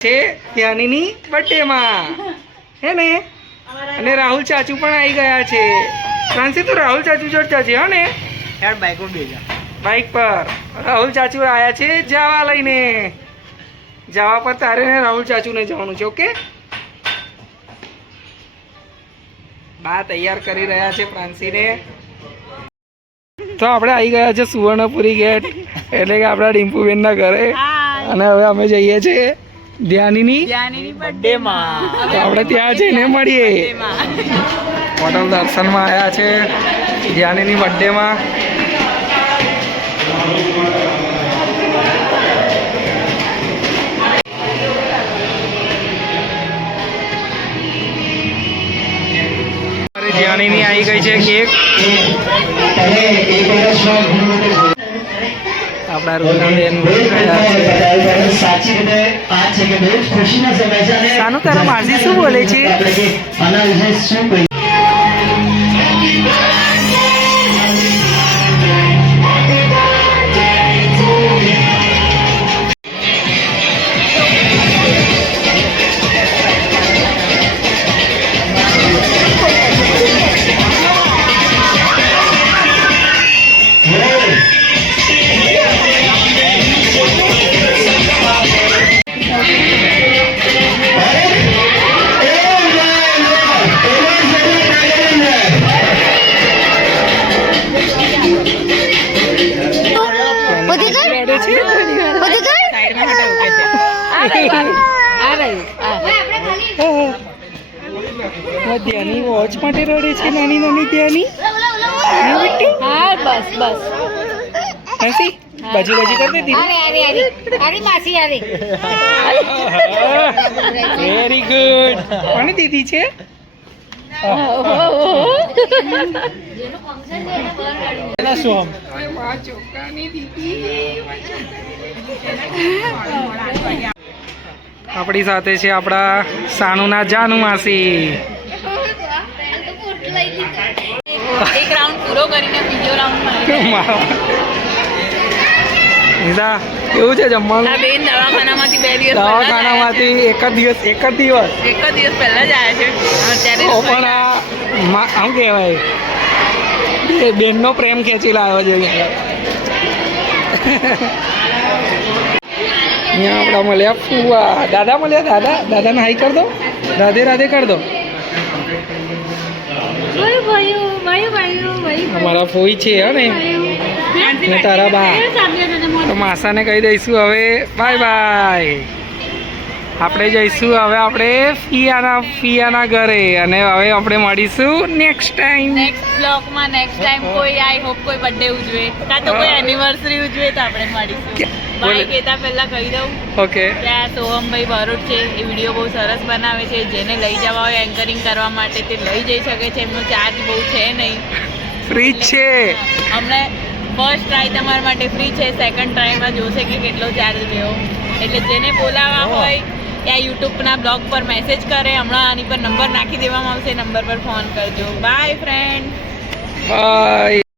છે ધ્યાનીની બર્થડેમાં હે ને? અને રાહુલ ચાચુ પણ આવી ગયા છે. ફ્રાન્સી તું રાહુલ ચાચુ જોડતા છે હો ને? યાર બાઈક પર બેજા બાઈક પર. રાહુલ ચાચુ આવ્યા છે જવા લઈને. જવા પર તારે ને રાહુલ ચાચુને જવાનું છે ઓકે? બા તૈયાર કરી રહ્યા છે ફ્રાન્સીને. તો આપણે આવી ગયા છે સુવર્ણપુરી ગેટ. એટલે કે આપણા ડિમ્પુબેનના ઘરે. અને હવે અમે જઈએ છીએ ધ્યાનીની બર્થડે માં. તો આપણે ત્યાં જઈને મળીએ. હોટલ દર્શનમાં આવ્યા છે ધ્યાનીની બર્થડે માં. ધ્યાનીની આવી ગઈ છે કેક. આપણા છે સાનું તારા માસી શું બોલે છે? છે. ધ્યાની વોચ માટે રડે છે નાની નાની ધ્યાની? હા બસ બસ. હસી? બાજી બાજી કરી દીધી અરે અરે અરે અરે માસી અરે વેરી ગુડ કોની દીદી છે? આપણી સાથે છે આપણા સાનુના જાનુ માસી એક રાઉન્ડ પૂરો કરીને બીજો રાઉન્ડ નિશા કેવું છે જમવાનું? આ બેન દવાખાનામાંથી બે દિવસ દવાખાનામાંથી એક જ દિવસ એક જ દિવસ? એક જ દિવસ પહેલા જ આવ્યા છે. અત્યારે તો પણ આ મા- આમ કહેવાય. બે- બેનનો પ્રેમ ખેંચી લાવ્યો છે અહીંયા. આપણા મળ્યા ફુવા. દાદા મળ્યા? દાદા? દાદાને હાઈ કર દો. રાધે રાધે કર દો. અમારા ફોઈ છે હે ને. તારા બા. તો માસાને કહી દઈશું હવે બાય બાય આપણે જઈશું હવે આપણે ફિયાના ફિયાના ઘરે અને હવે આપણે મળીશું નેક્સ્ટ ટાઈમ નેક્સ્ટ બ્લોગમાં નેક્સ્ટ ટાઈમ કોઈ આઈ હોપ કોઈ બર્થડે ઉજવે. કાં તો કોઈ એનિવર્સરી ઉજવે તો આપણે મળીશું. બાય કહેતા પહેલા કહી દઉં. ઓકે. આ સોહમભાઈ ભરૂચ છે. એ વીડિયો બહુ સરસ બનાવે છે. જેને લઈ જવા હોય એન્કરિંગ કરવા માટે તે લઈ જઈ શકે છે. એમનો ચાર્જ બહુ છે નહીં. ફ્રી છે. અમને ફર્સ્ટ ટ્રાય તમારા માટે ફ્રી છે સેકન્ડ ટ્રાયમાં જોશે કે કેટલો ચાર્જ લેવો. એટલે જેને બોલાવવા હોય કે આ યુટ્યુબના બ્લોગ પર મેસેજ કરે હમણાં આની પર નંબર નાખી દેવામાં આવશે નંબર પર ફોન કરજો. By friend by